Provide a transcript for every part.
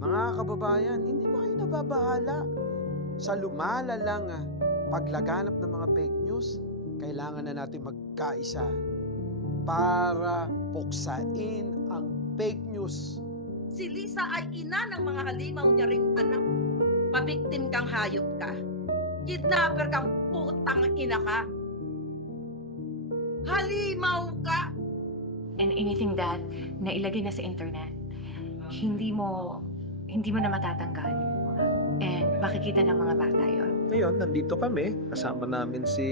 Mga kababayan, hindi ba kayo nababahala sa lumalalang paglaganap ng mga fake news? Kailangan na natin magkaisa para puksain ang fake news. Si Lisa ay ina ng mga halimaw niya ring anak. Pabiktim kang hayop ka. Kidnapper kang putang ina ka. Halimaw ka! And anything that nailagay na sa internet, hindi mo na matatanggal. And makikita ng mga bata yon. Ngayon, nandito kami. Kasama namin si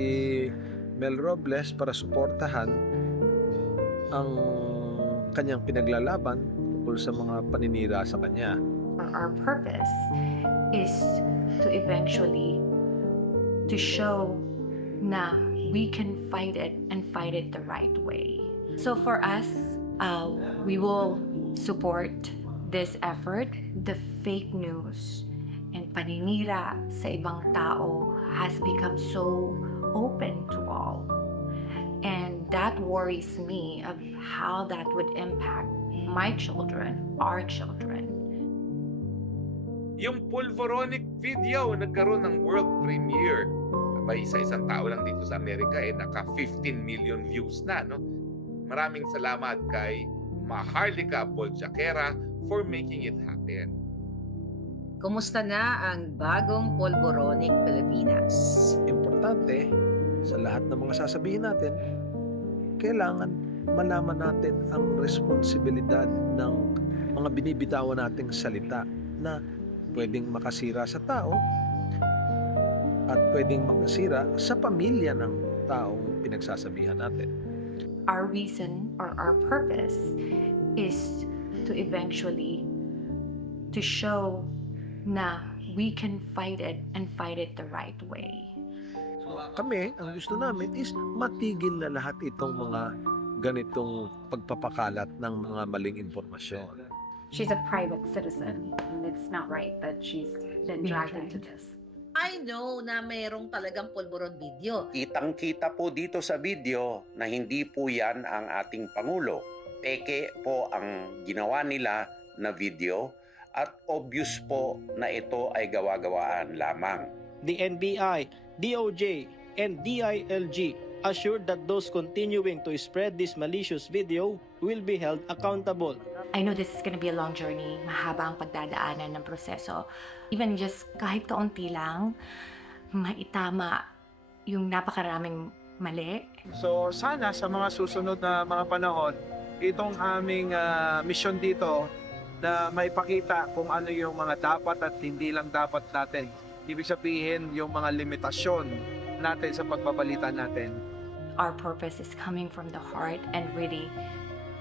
Mel Robles para suportahan ang kanyang pinaglalaban tungkol sa mga paninira sa kanya. Our purpose is to eventually to show na we can fight it and fight it the right way. So for us, we will support this effort. The fake news and paninira sa ibang tao has become so open to all. And that worries me of how that would impact my children, our children. Yung Pulveronic video nagkaroon ng world premiere. Abay, isa-isang tao lang dito sa Amerika naka 15 million views na, no? Maraming salamat kay Maharlika Bolchaquera for making it happen. Kumusta na ang bagong Polvoronic Pilipinas? Importante, sa lahat ng mga sasabihin natin, kailangan malaman natin ang responsibilidad ng mga binibitawan nating salita na pwedeng makasira sa tao at pwedeng makasira sa pamilya ng taong pinagsasabihan natin. Our reason or our purpose is to eventually to show na we can fight it and fight it the right way. Kami, ang gusto namin is matigil na lahat itong mga ganitong pagpapakalat ng mga maling impormasyon. She's a private citizen, and it's not right that she's been dragged into this. I know na mayroong talagang Polvoron video. Kitang-kita po dito sa video na hindi po yan ang ating Pangulo. Peke po ang ginawa nila na video at obvious po na ito ay gawa-gawaan lamang. The NBI, DOJ, and DILG assured that those continuing to spread this malicious video will be held accountable. I know this is going to be a long journey, mahaba ang pagdadaanan ng proseso. Even just kahit kaunti lang, maitama yung napakaraming mali. So sana sa mga susunod na mga panahon, itong aming misyon dito na maipakita kung ano yung mga dapat at hindi lang dapat natin. Ibig sabihin yung mga limitasyon natin sa pagbabalita natin. Our purpose is coming from the heart and really,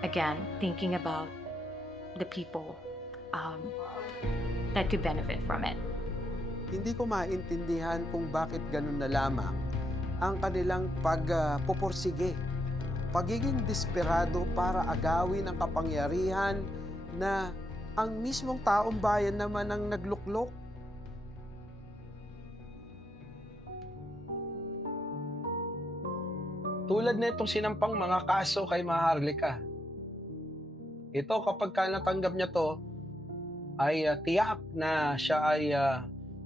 again, thinking about the people that could benefit from it. Hindi ko maintindihan kung bakit ganun na lamang ang kanilang pagpupursige, pagiging desperado para agawin ang kapangyarihan na ang mismong taong bayan naman ang nagluklok. Tulad na itong sinampang mga kaso kay Maharlika. Ito kapag natanggap niya to, ay tiyak na siya ay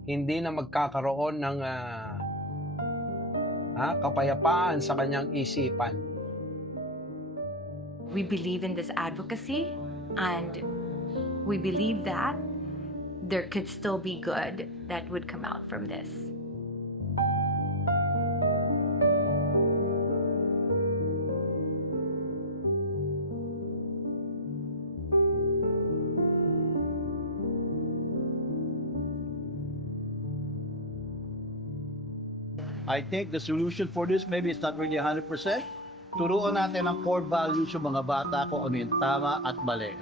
hindi na magkakaroon ng kapayapaan sa kanyang isipan. We believe in this advocacy and we believe that there could still be good that would come out from this. I think the solution for this, maybe it's not really 100%. Turuan natin ang core values yung mga bata kung ano yung tama at mali.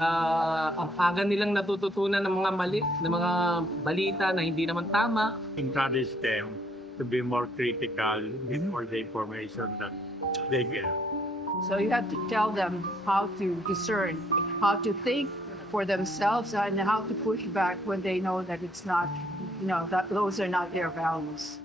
Ang aga nilang natututunan ng mga mali, ng mga balita na hindi naman tama. Encourage them to be more critical before the information that they get. So you have to tell them how to discern, how to think for themselves, and how to push back when they know that it's not, that those are not their values.